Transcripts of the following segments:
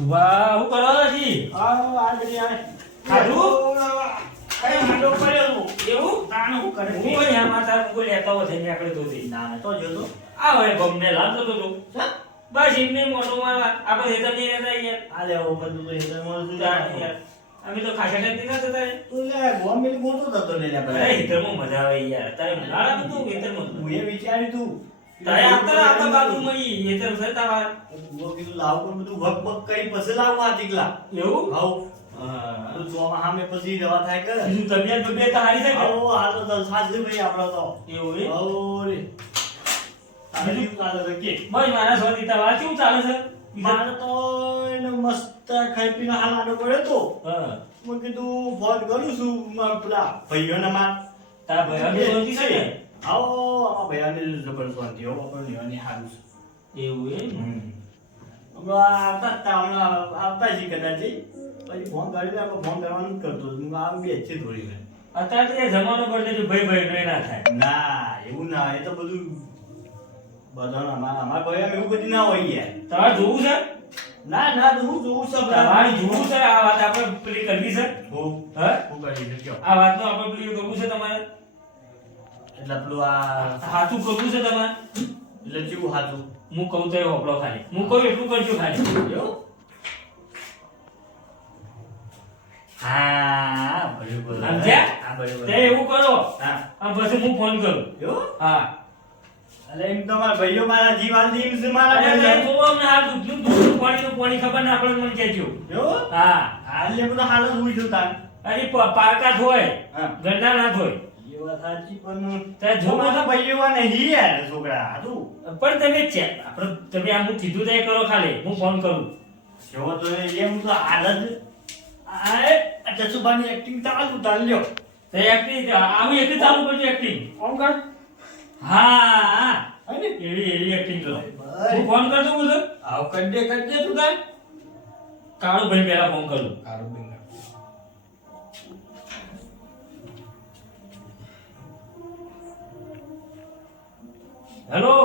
સુભા હું કરો છી? આ ઘડી આ ખાધું? કઈ માંડો પડ્યો એવું? તાણ હું કરે હું પણ યા માતા મુકો લેતો હો થઈને આકડે તો દી. ના તો જોતો આ હવે ગમને લાવતો તો તું. બસ એમને મોટો મારવા આપણે હેતર નહીં રહેતા યાર. આ લેવો બધું તો હેતર માં તાણ યાર. અમે તો ખાસા ટાઈમ થી નતા થાય. તું લે ગોમિલ મોટો થતો લે લે અરે હેતરમાં મજા આવે યાર. તારે ઉનાળા તું હેતરમાં. હું એ વિચાર્યું તું તારે આપતા બાજુમાં ઈ હેતર છે તાર. હું કીધું લાવ પણ બધું વક વક કરી પછી લાવવા તીકલા એવું? હાઉ તો જોવા સામે પછી દવા થાય કે બીજું તબિયત બબિયત હારી છે કે? હાઉ આ તો સાસરી ભાઈ આપણો તો એવું એ? હાઉ રે તારે કેવું ચાલે છે કે બસ મારા સ્વાદી તમારે કેવું ચાલે છે? મારે તો એને મસ્ત ખાઈ પીને હાલ આડો પડ્યો તો હા. મેં કીધું ફોન કરું છું મારા પેલા ભાઈઓને માર તારા ભાઈઓને શાંતિ છે ને? આવો આમાં ભાઈઓને જબરદસ્ત શાંતિ હો પણ એની સારું છે એવું એમ? હમણાં આવતા જ તા, હમણાં આવતા જ કદાચ પછી ફોન કરી દે ફોન કરવાનું જ કરતો હું આમ બે છે થોડી વાર અત્યારે તો એ જમાનો પડતો જો ભાઈ ભાઈ નો ના થાય. ના એવું ના એ તો બધું બધાનું અમારા ભાઈ એવું બધું ના હોય યાર તમારે જોવું છે? ના ના તો હું જોઉં છું તમારે જોવું છે આ વાત આપણે પેલી કરવી છે? હું હા? હું કરી છે કયો આ વાતનું આપણે પેલી કરવું છે તમારે? એટલે પેલું આ હાથું કરવું છે તમારે? એટલે કેવું હાથું હું કહું તો એ હોપડો ખાલી. હું કહું એટલું કરજો ખાલી. એવું હા બરાબર સમજ્યા? હા બરાબર તે એવું કરો. હા આ પછી હું ફોન કરું. એવું હા. એટલે એમ તો મારા ભાઈઓ મારા જીવ આલી એમ છે મારા અરે ભાઈઓ. તે જોવો અમને આ દૂધનું પાણીનું પાણી ખબર ના પડે મને કહેજો. એવું હા. હાલ ને બધું હાલ જ હુઈ છું તાન અરે પારકા ધોય હા ગંડા ના ધોય. એ વાત સાચી પણ તે જો જોવો મારા ભાઈઓ નહીં યાર છોકરા હાતું પણ તમે આપણે તમે આમ કીધું તો એ કરો ખાલી. હું ફોન કરું. જો તો એમ તો હાલ જ આ જસુભાની એક્ટિંગ ચાલુ તાલ લ્યો તે એક્ટિંગ આવું એકલી ચાલુ કરજો એક્ટિંગ. કોણ કર હા હા હે ને એવી એક્ટિંગ કરો. બરાબર. હું ફોન કરતો બોલો. આવ કડે તું તાર કાળુભાઈ પહેલા ફોન કરું. કારું બેન હેલો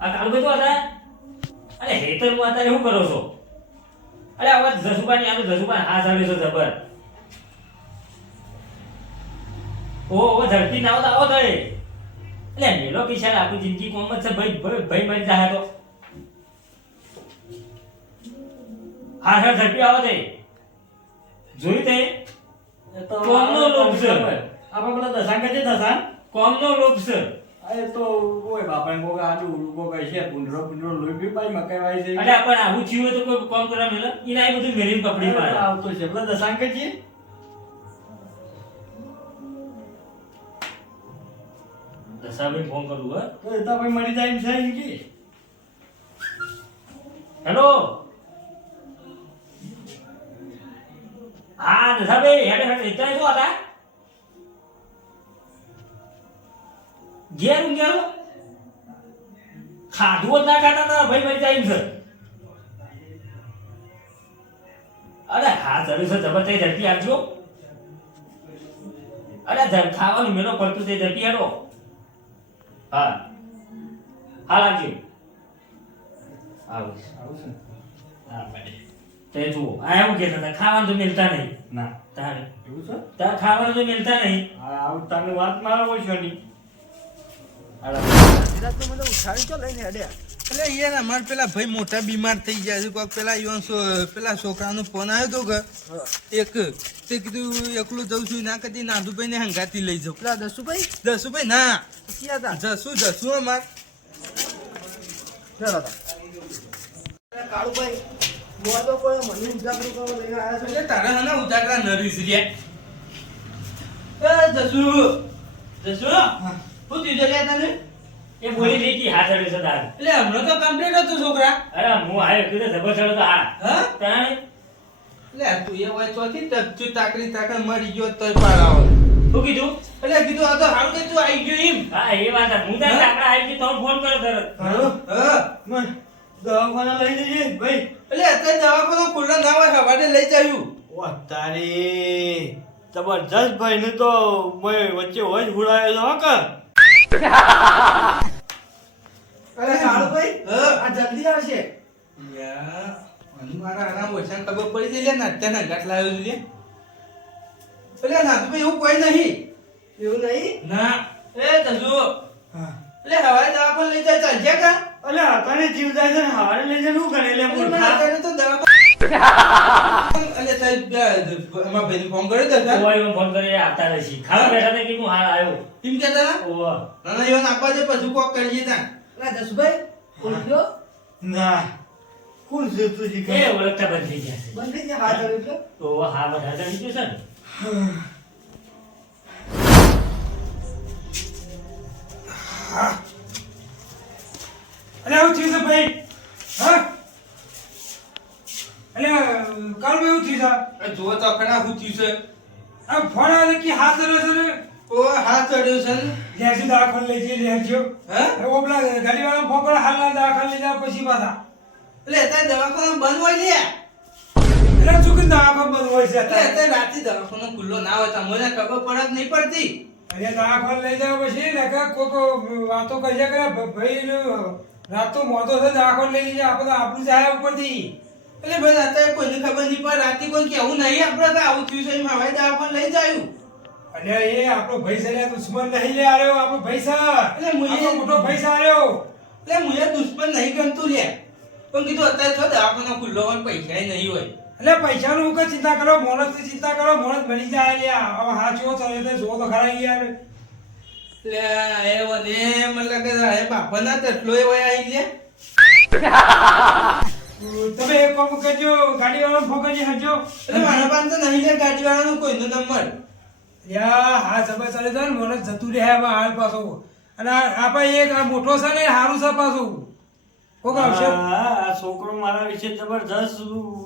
આ કાળુભાઈ તો હતા? અરે હેતર માં અત્યારે શું કરો છો? અરે આવા જસુભાની આનું જસુભાઈ હા ચાલે છે જબર. ઓ ઝડપી ના આવો તો આવો થાય. એટલે મેલો કિશાન આખી જિંદગી કોમ જ છે ભાઈ ભાઈ મરી જાય તો. હા સર ઝડપી આવો તે. જોયું તે? તો કોમનો લોભ છે. આપણે પેલા દસાંગ છે દસાંગ કોમનો લોભ છે. એ તો કોઈ બાપા ને કોકા આટલું કોકા છે પુંડરો લોહી બી પાઈ મકાઈ વાય છે અરે પણ આવું થયું હોય તો કોઈ કોમ કરવા મેલે ઈના એ બધું મેરીને પકડી પાડે. આવતો છે પેલા દસાંગ છે દસાભાઈ ફોન કરું હે. તો એ તો ભાઈ મરી જાય એમ છે એમ કે હેલો હા દસાભાઈ હેડે હેડે ઇતને શું હતા? ઘેર ઊંઘ્યા છો? ખાધું જ ના ખાતા તારા ભાઈ મરી જાય એમ છે. અરે હા જરૂર છે જબર તે ઝડપી આપજો. અરે ખાવાનું મેનો પડતું તે ઝડપી હેડો. હા હા લાગજો. આવું આવું છે હા ભાઈ તે જુઓ આ એવું કહેતા હતા ખાવાનું તો મિલતા નહીં. ના તારે એવું છે તારે ખાવાનું તો મિલતા નહીં. હા આવું તને વાત મારો છો ની એટલે યાર અમાર પેલા ભાઈ મોટા બીમાર થઈ ગયા છે કોક પેલા પેલા છોકરાનો ફોન આવ્યો તો કે એક તે કીધું એકલું જઉં છું ના કદી નાદુભાઈ ને હંગાતી લઈ જાઉં. પેલા દસુભાઈ ના જસુ અમાર એટલે તારે હના ઉજાગરા નરીશ રહ્યા જસુ શું થયું છે તને? એ બોલી નહીં કે હાથ અડે છે તારે. એટલે હમણાં તો કમ્પ્લીટ હતું છોકરા. અરે હું આયો કીધું જબર ચડો તો હા હા તારે એટલે તું એ હોય ચોથી ટચ્ચુ તાકરી તાકર મરી ગયો તોય પાડાવો. શું કીધું? એટલે કીધું આ તો હારું કે તું આવી ગયો એમ. હા એ વાત છે. હું તારે કાકા આવી ગઈ તો ફોન કર્યો તરત. હા મન દવાખાના લઈ જઈએ ભાઈ એટલે અત્યારે દવાખાનો ખુલ્લો ના હોય સવારે લઈ જાયું. ઓ તારી જબરજસ્ત ભાઈ ને તો વચ્ચે હોય જ હુડાયો છો કે અરે કાળુભાઈ હા આ જલ્દી આવશે યા અને મારા આરામ ઓછા ખબર પડી જાય લે નાટ્યા નગાટ લાવ્યો છું લે એટલે નાથુભાઈ એવું કોઈ નહીં એવું નહીં ના એ તજુ હા એટલે હવાઈ દવાખાને લઈ જાય ચાલશે કા અલે અત્યારે જીવ જાય છે ને હવારે લઈ જઈને શું કરે એટલે અરે મૂર્ખા અત્યારે તો દવાખાને અલે સાહેબ અમારા ભાઈને ફોન કર્યો તો સર ઓય ફોન કરી આવતા નથી ખાવા બેઠા હતા કે હું હાલ આવ્યો કેમ કહેતા હતા ઓવા નાના ઈવન આપવા દે પછી કોક કરીએ તા ના જસુભાઈ ઓળખ્યો ના કોણ છે તું જી એ ઓળખતા બંધ થઈ ગયા છે બંધ થઈ ગયા હાથ આવ્યો એટલે તો હા બધા જણી ગયું છે ને અરે આવું થયું છે ભાઈ હા અરે કાલ એવું થયું છે જો તો કણા હું થયું છે આ ફોન આવે કે હાથ ચડ્યો છે ને ઓ હાથ ચડ્યો છે ને લેસી દવાખાને લઈ જઈ લેજો હા ઓબલા ગાડીવાળા ફોન કરે હાલના દવાખાને લઈ જાવ પછી પાછા એટલે અત્યારે દવાખાનો બંધ હોય લે એટલે ચૂકી દવાખાને બંધ હોય છે એટલે અત્યારે. અત્યારે રાતે દવાખાનો ખુલ્લો ના હોય તમને ખબર પડત નહીં પડતી અરે દવાખાને લઈ જાવ પછી ને કે કોક વાતો કરી કે ભાઈ રાતો મોતો છે દવાખાને લઈ જાય આપણે આપણું જાય ઉપરથી એટલે ભાઈ અત્યારે કોઈને ખબર નહીં પડે રાતે કોઈ કેવું નહીં આપણે તો આવું થયું છે એમ હવાઈ દવાખાને લઈ જાયું અને એ આપણો ભાઈ છે દુશ્મન નહીં લે આર્યો આપણો ભાઈ છે એટલે મુએ- આપણો મોટો ભાઈ છે આર્યો એટલે મુએ દુશ્મન નહીં ગમતું લે પણ કીધું અત્યારે છો દવાખાનો ખુલ્લો હોય ને પૈસા નહીં હોય એટલે પૈસાનું હું કઈ ચિંતા કરો મોણસની ચિંતા કરો મોણસ મળી જાય લ્યા હવે હા ચો તો એટલે જો તો ખરા યાર એટલે એ વને મને લાગે છે બાપાના તટલો એ હોય આવી લે તમે એક કામ કરજો ગાડી વાળાને ફોન કરજો હજો એટલે મારા પાસે તો નહીં લે ગાડીવાળાનો કોઈનો નંબર યા હા સબા ચાલે છે ને મોણસ જતું રહે હવે હાલ પાછો અને આપણે એક આ મોટો છે ને હારું છે પાછું કોક આવશે આ છોકરો મારા વિશે જબરજસ્ત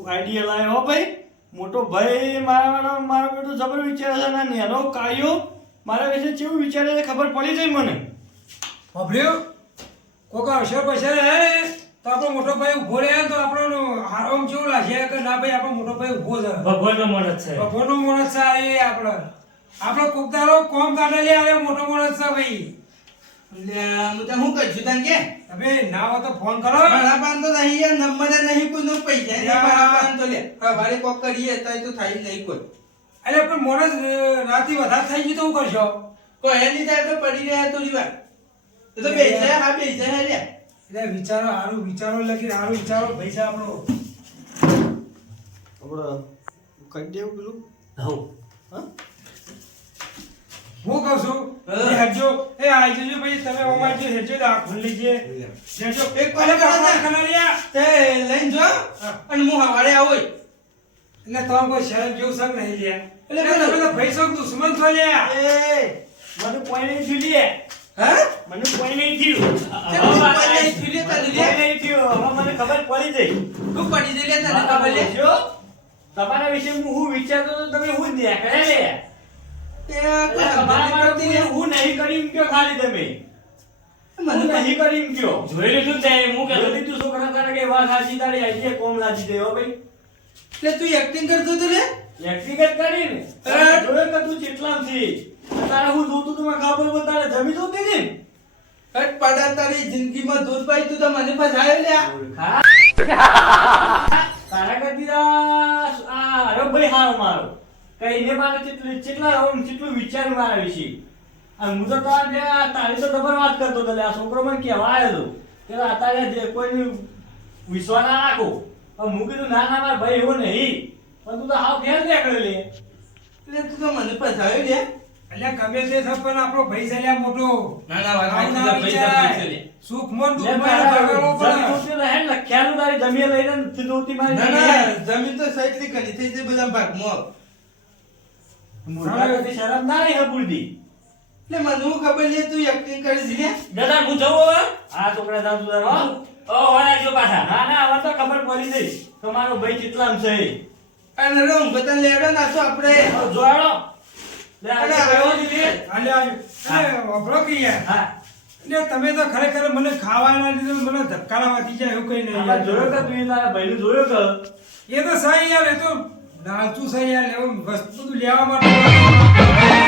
આઈડિયા લાવ્યો હો ભાઈ મોટો ભાઈ મારો બેટો જબર વિચારે છે ને નેનો કાયો મારા વિશે કેવું વિચારે છે ખબર પડી જાય મને ભભર્યો કોક આવશે પછી હે તો આપણો મોટો ભાઈ ઉભો રહે તો આપણો આમ કેવું લાગે કે ના ભાઈ આપણો મોટો ભાઈ ઉભો છે ભગવાનનો માણસ છે ભગવાનનો માણસ છે એ આપણો કોકદારો કોમ કાઢે લે આવે મોટો માણસ છે ભાઈ એટલે હું તો શું કહીશું તને કે હવે ના હોય તો ફોન કરો મારા પાસે તો નહીં યાર નંબર નહીં કોઈનો પૈસા નહીં મારા પાસે તો લે સવારે કોક કરીએ તો એ તો થાય નહીં કોઈ એટલે પણ માણસ રાતે વધારે થઈ ગયું તો શું કરશો કોઈ એની થાય તો પડી રહ્યા થોડી વાર એ તો બેસાય હા બેસાય લે એટલે વિચારો હારું વિચારો લગી હારું વિચારો પૈસા આપણો આપણે કરી દેવું પેલું હઉ હા હું કહું છું હા. એ હટજો એ આઈ જજો ભાઈ તમે ઓમાં જે હેજો આ ખોલી લીજે જેજો એક વાર કનારિયા તે લઈને જો અને હું સવારે આવું એટલે તો કોઈ શરમ જેવું સંગ નહીં લે એટલે એટલે તમે તો ભાઈ સંગ દુશ્મન છો લે એ મને કોઈ નહીં થયું લે હા મને કોઈ નહીં થયું તે તું કોઈ નહીં થયું લે તને લે કોઈ નહીં થયું હવે મને ખબર પડી જઈ તું પડી જઈ લે તને ખબર લે જો તમારા વિશે હું વિચારતો તો તમે હું નીકળે લે તે કોઈ તમારા ખબર નહીં પડતી લે. હું નહીં કરી એમ કયો ખાલી તમે મને હું નહીં કરી એમ કયો જોઈ લીધું ને તે હું કે કહેતો તું છોકરા તારે કે વાત સાચી તારી આઈ કોમ લાજી દે હો ભાઈ એટલે તું એક્ટિંગ કરતો તો લે વ્યક્તિગત કરીને જોયો કે તું ચેટલામ છી તારે હું જોતું તું મને ખબર પણ તારે જમી દઉં કે નહીં હટ પડા તારી જિંદગીમાં દૂધ પાઈ તું તો મને ફસાયો લે તારા કરતી આ અરે ભાઈ હારો મારો કઈને મારે કેટલું વિચાર મારા વિશે અને હું તો તારી તો ડબલ વાત કરતો હતો આ છોકરો મને કહેવા આવ્યો હતો કે અત્યારે જે કોઈનું વિશ્વાસ ના રાખો પણ હું કીધું ના ના મારા ભાઈ એવો નહીં પણ તું તો હાવ ફેર નીકળે લે એટલે તું તો મને ફસાયો લે એટલે ગમે તે છે પણ આપણો ભાઈ છે લે મોટો ના ના વાત આવું સાચી છે, ના ભાઈ તો વિચારાય. ભાઈ છે લે. સુખ મન લે દુઃખ તારા ભગાડવો પડે. જમીન ઉઠી રહે ને લખ્યાનું તારી જમીન લઈને ધોતી મારી ના ના જમીન તો સાઈડલી ઘણી થઈ છે બધા ભાગમાં મૂર્ખા કરતી શરમ ના રહી હપુરદી એટલે મને હું ખબર લે તું એક્ટિંગ કરી છે લે દાદા હું જવું હવે આ છોકરા જાવ તું તારા ઓ વાળા જો પાછા ના ના હવે તો ખબર પડી જઈ તમારો ભાઈ કેટલામ છે અને રંગ બતન લેડો નાખો આપણે હવે જોડો લે અરે, આ આવ્યો કયો દીધી? હાલે આવ્યો. એટલે વાપરો કે યાર. હા એટલે તમે તો ખરેખર મને ખાવાના લીધે મને ધક્કાના વાગી જાય એવું કઈ નહીં આમાં જોયો કે તું તારા ભાઈને જોયો કે એ તો સહી યાર એ તો નાચું સહી યાર એવું વસ્તુ બધું લેવા માટે